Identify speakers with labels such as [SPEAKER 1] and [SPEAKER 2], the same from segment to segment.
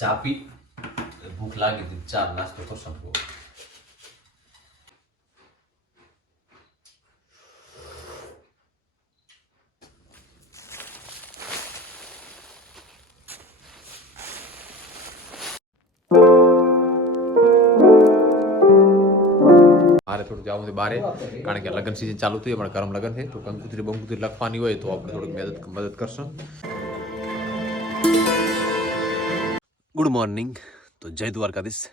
[SPEAKER 1] ચા પી ભૂખ લાગી હતી, ચા, નાસ્તો કરશો
[SPEAKER 2] મારે થોડું જવું છે બારે, કારણ કે લગ્ન સિઝન ચાલુ થઈ પણ ગરમ લગ્ન છે. તો કંકુતરી બંકુતરી લખવાની હોય તો આપણે થોડીક મદદ મદદ કરશો. Good morning. તો જય દ્વારકાધીશ.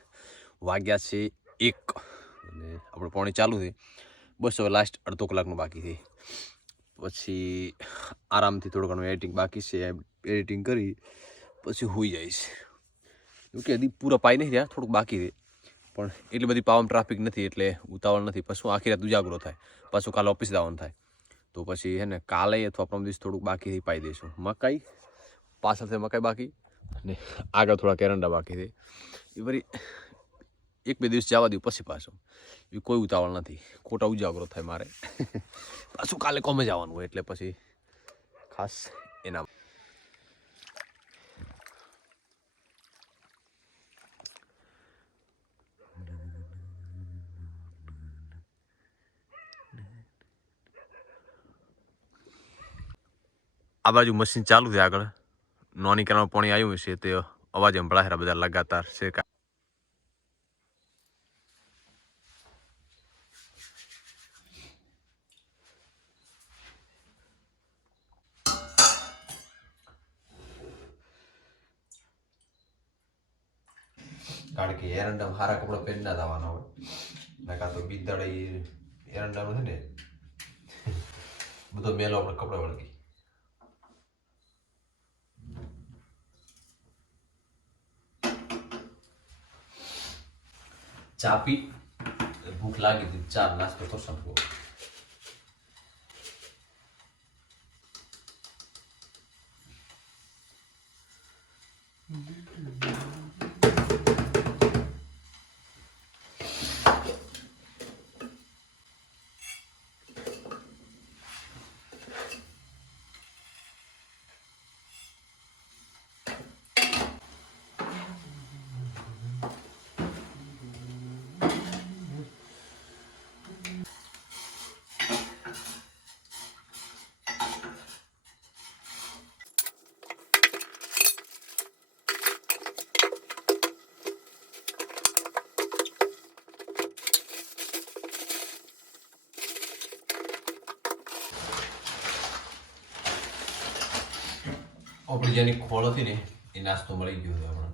[SPEAKER 2] વાગ્યા છે એક અને આપણે પોણી ચાલુ છે. બસ હવે લાસ્ટ અડધો કલાકનું બાકી છે. પછી આરામથી થોડું ઘણું એડિટિંગ બાકી છે. એડિટિંગ કરી પછી હોઈ જઈશ. કે હજી પૂરા પાઈ નહીં રહ્યા થોડુંક બાકી છે. પણ એટલી બધી પાવન ટ્રાફિક નથી, એટલે ઉતાવળ નથી. પછી આખી રાત ઉજાગરો થાય. પાછું કાલે ઓફિસ જવાનું થાય. તો પછી હે ને કાલે અથવા પરમ દિવસ થોડુંક બાકીથી પાઈ દઈશું. મકાઈ? પાછળથી મકાઈ બાકી? અને આગળ થોડા કેરંડા બાકી છે. એ ફરી એક બે દિવસ જવા દઉં, પછી પાછું. એ કોઈ ઉતાવળ નથી. ખોટા ઉજાગરો થાય મારે. પાછું કાલે કોમે જવાનું હોય એટલે પછી ખાસ એના આ બાજુ મશીન ચાલુ છે આગળ. નોની કેનાલ પાણી આવ્યું છે તે અવાજ સંભળાય બધા લગાતાર છે કારણ કે એરંડમ હારા કપડા પહેરી ના જવાના હોય. નકા તો બીજ દાડે એરંડમ છે ને, બધો મેલો આપણે કપડા વળગી
[SPEAKER 1] ચા પી ભૂખ લાગી હતી ચા નાસ્તો કરશો
[SPEAKER 2] આપણી જેની ખોળ હતી ને એ નાસ્તો મળી ગયો હતો હમણાં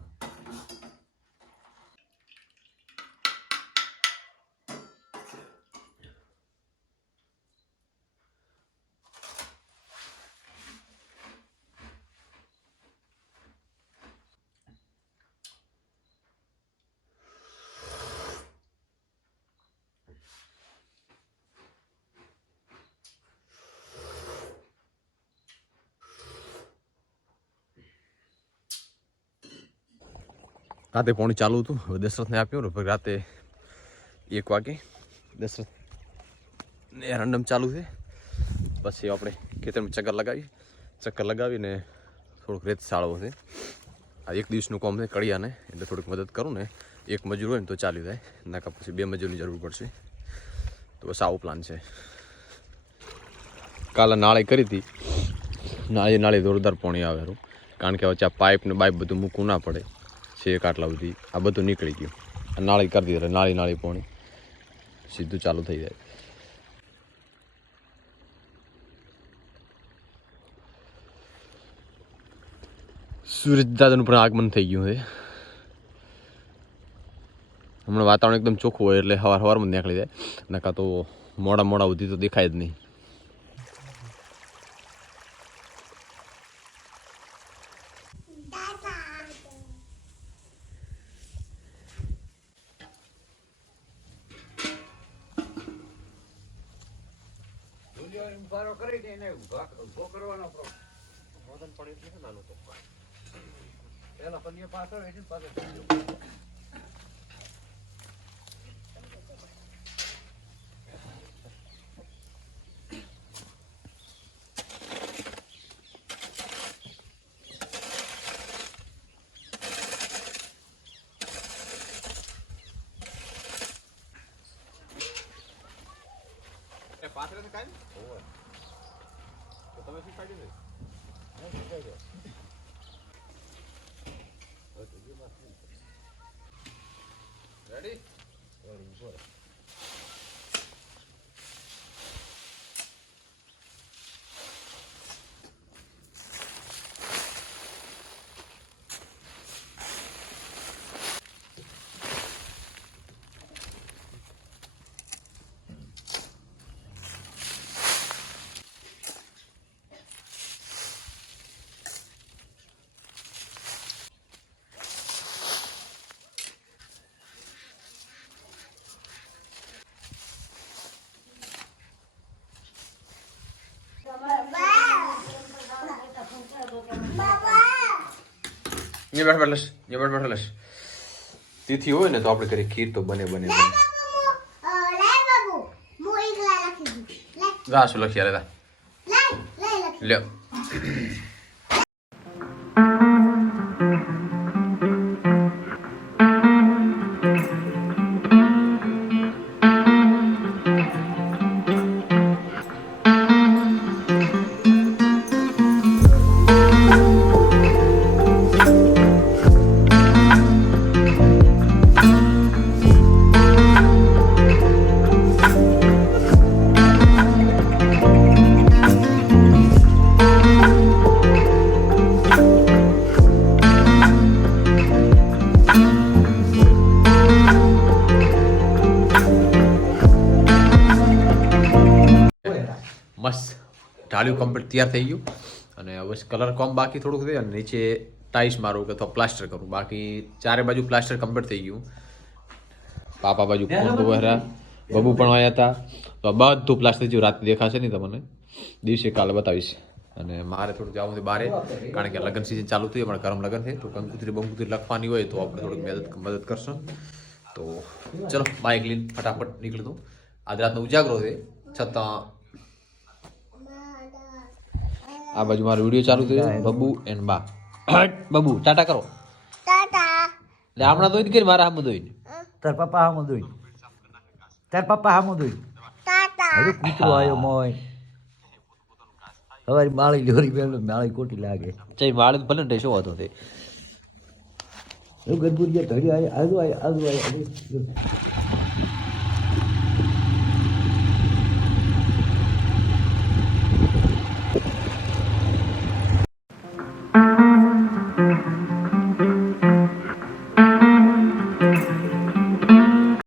[SPEAKER 2] રાતે પોણી ચાલુ હતું. હવે દશરથને આપ્યું ને રાતે એક વાગે દશરથ ને રંડમ ચાલુ છે. પછી આપણે ખેતરમાં ચક્કર લગાવી. ચક્કર લગાવીને થોડુંક રેત સાળવો છે. આ એક દિવસનું કામ છે કડિયાને, એટલે થોડીક મદદ કરું ને. એક મજૂર હોય ને તો ચાલ્યું જાય. નાકા પછી બે મજૂરની જરૂર પડશે. તો બસ આવો પ્લાન છે. કાલે નાળે કરી હતી. નાળે નાળે જોરદાર પાણી આવે કારણ કે વચ્ચે આ પાઇપ ને બાઇપ બધું મૂકવું ના પડે. છેક આટલા સુધી. આ બધું નીકળી ગયું. નાળી કરી દીધું નાળી નાળી પાણી. સીધું ચાલુ થઈ જાય. સૂરજ દાદાનું પણ આગમન થઈ ગયું છે. હમણાં વાતાવરણ એકદમ ચોખ્ખું હોય એટલે સવાર સવારમાં નીકળી જાય. નકા તો મોડા મોડા સુધી તો દેખાય જ નહીં. ઉભારો કરીને એને ઊભો કરવાનો મોદન પણ એટલે નાનું તો. પહેલા પંદર પાછળ એટલે પાછળ પાત્ર કાંઈ? Eu também fiz de vezes. Ready? Bora, embora. અહીંયા બેઠ બેઠ લસ અહીંયા બેઠ બેઠ લસ તિથિ હોય ને તો આપણે કરીએ ખીર તો બને બને બને. જા શું લખી લે લ્યો. ઢાળ્યું કમ્પ્લીટ તૈયાર થઈ ગયું. અને હવે કલર કોમ બાકી થોડુંક થયું અને નીચે ટાઇલ્સ મારું કે અથવા પ્લાસ્ટર કરું. બાકી ચારે બાજુ પ્લાસ્ટર કમ્પ્લીટ થઈ ગયું. પાપા બાજુ ફોન બબુ પણ આવ્યા હતા. તો બધું પ્લાસ્ટર જેવું રાતે દેખાશે નહીં તમને. દિવસે કાલે બતાવીશ. અને મારે થોડું જવું છે બારે કારણ કે લગ્ન સિઝન ચાલુ થયું પણ ગરમ લગ્ન છે. તો કંકુતરી બંકુતરી લખવાની હોય તો આપણે થોડુંક મદદ મદદ કરશો. તો ચલો બાઇક લઈને ફટાફટ નીકળી દઉં આજ રાતનો ઉજાગરો છે. છતાં આ બાજુ મારો વીડિયો ચાલુ થયો. બબુ એન્ડ બા. બબુ ટાટા કરો. એટલે હમણાં દોઈ કે મારા હામું દોઈ
[SPEAKER 3] તાર પપ્પા હામું દોઈ તાર પપ્પા હામું દોઈ હવે કૂતરો આવ્યો મોય. હવે માળી લોરી બેલ માળી કોટી લાગે.
[SPEAKER 2] ચઈ માળી ભલે ને શું હતો તે
[SPEAKER 3] એવું ગરબુરિયા ધરી આવ્યા આજુ આવ્યા આજુ આવ્યા